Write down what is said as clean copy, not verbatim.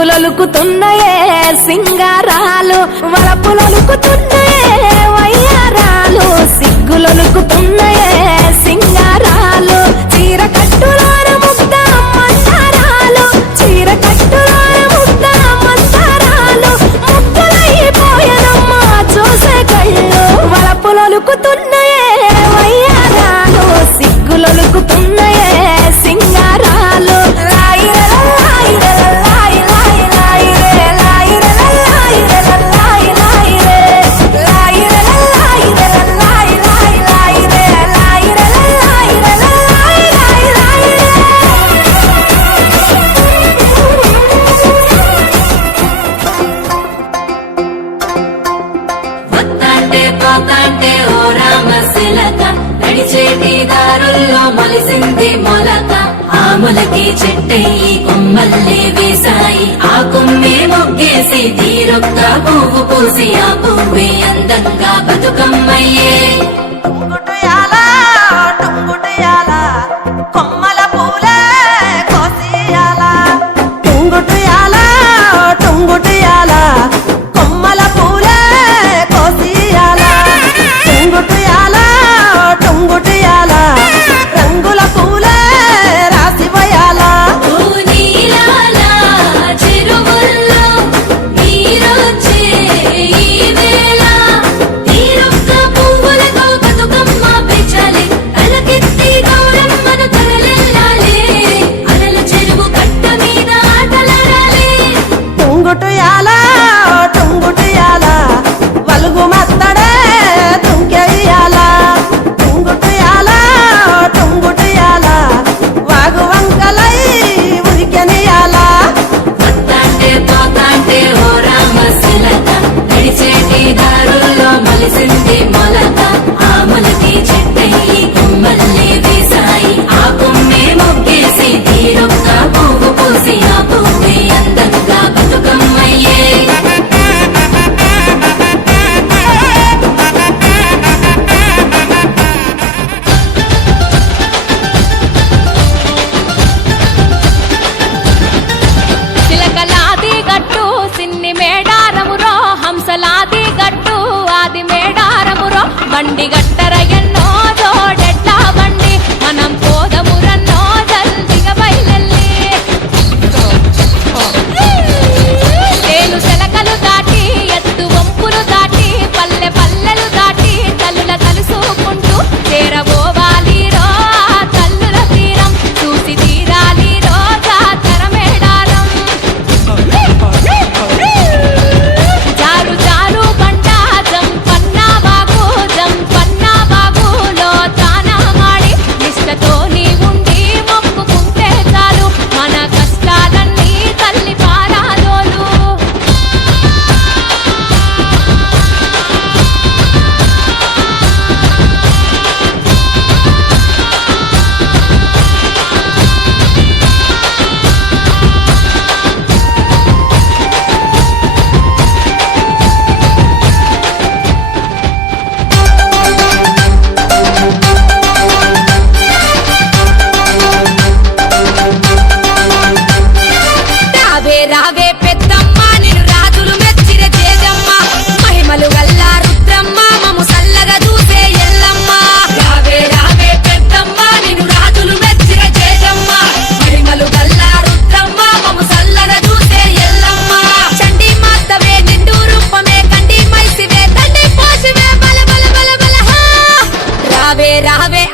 సిగ్గులొలుకుతున్నాయే సింగారాలు వలపులొలుకుతున్నాయే వయ్యారాలు సిగ్గులొలుకుతున్నాయే సింగారాలు చీర కట్టులోన ముద్ద మందారాలు చీర కట్టులోన ముద్ద మందారాలు ముక్కలైపోయనమ్మా చూసే కళ్ళు వలపులొలుకుతున్నాయే వయ్యారాలు సిగ్గులొలుకుతున్నాయే సింగారాలు నడిచేటి దారుల్లో మొలిసింది మొలక ఆములకి చెట్టయి కొమ్మల్లే వేసాయి ఆ కొమ్మే మొగ్గేసి తీరొక్క పువ్వు పూసి ఆ పువ్వే అందంగా బతుకమ్మయ్యే కొమ్మల పూలే కోసియాల టుంగుటుయాల టుంగుటుయాల కొమ్మల పూలే కోసియాల టుంగుటుయాల టుంగుటుయాల రంగుల పూలే రాసివయాల చెరువుల్లో నీరొచ్చే ఈ వేళ తీరొక్క పువ్వులతో బతుకమ్మ పెంచాలి తలకెత్తి గౌరమ్మను తరలిల్లాలి అలల చెరువు కట్ట మీద ఆటలాడాలి టుంగుటుయాల టుంగుటుయాల వలుగు మత్తడే తుంకెయ్యాల టుంగుటుయాల టుంగుటుయాల వాగు వంకలై ఉరికెనియాల వత్తాంటే పోతాంటే ఓ రామశిలక నడిచేటి దారుల్లో మొలిసింది మొలక ఆములకి చెట్టయి కొమ్మల్లే వేసాయి ఆ కొమ్మే మొగ్గేసి తీరొక్క పువ్వు పూసి ఆ పువ్వే అందంగా బతుకమ్మయ్యే చిలకలాది గట్టు సిన్ని మేడారమురో హంసలాది గట్టు ఆది మేడారమురో బండి గట్టర ఎన్నో జోడెట్ల బండి మనం పోదమురన్నో జల్దిగా బయలెల్లి తేలు సెలకలు దాటి ఎత్తు వంపులు దాటి పల్లె పల్లెలు దాటి తల్లుల కలుసుకుంటూ చేరబోవాలిరో ఆ తల్లుల తీరం చూసి తీరాలిరో జాతర మేడారం జారు జారు బండ జంపన్న బాగులో తాన మాడి నిష్టతో నీ ఉండి మొక్కుకుంటే చాలు మన కష్టాలన్నీ తల్లి పారాదోలు రావే రావే పెద్దమ్మ నిన్ను రాజులు మెచ్చిన చేజమ్మ మహిమలు గల్ల రుద్రమ్మ మము సల్లగా చూసే ఎల్లమ్మ రావే రావే పెద్దమ్మ నిన్ను రాజులు మెచ్చిన చేజమ్మ మహిమలు గల్ల రుద్రమ్మ మము సల్లగా చూసే ఎల్లమ్మ చండి మాతవే నిండు రూపమే కండి మైసివే తండ్రి పోసివే బల బల బల బల హా రావే రావే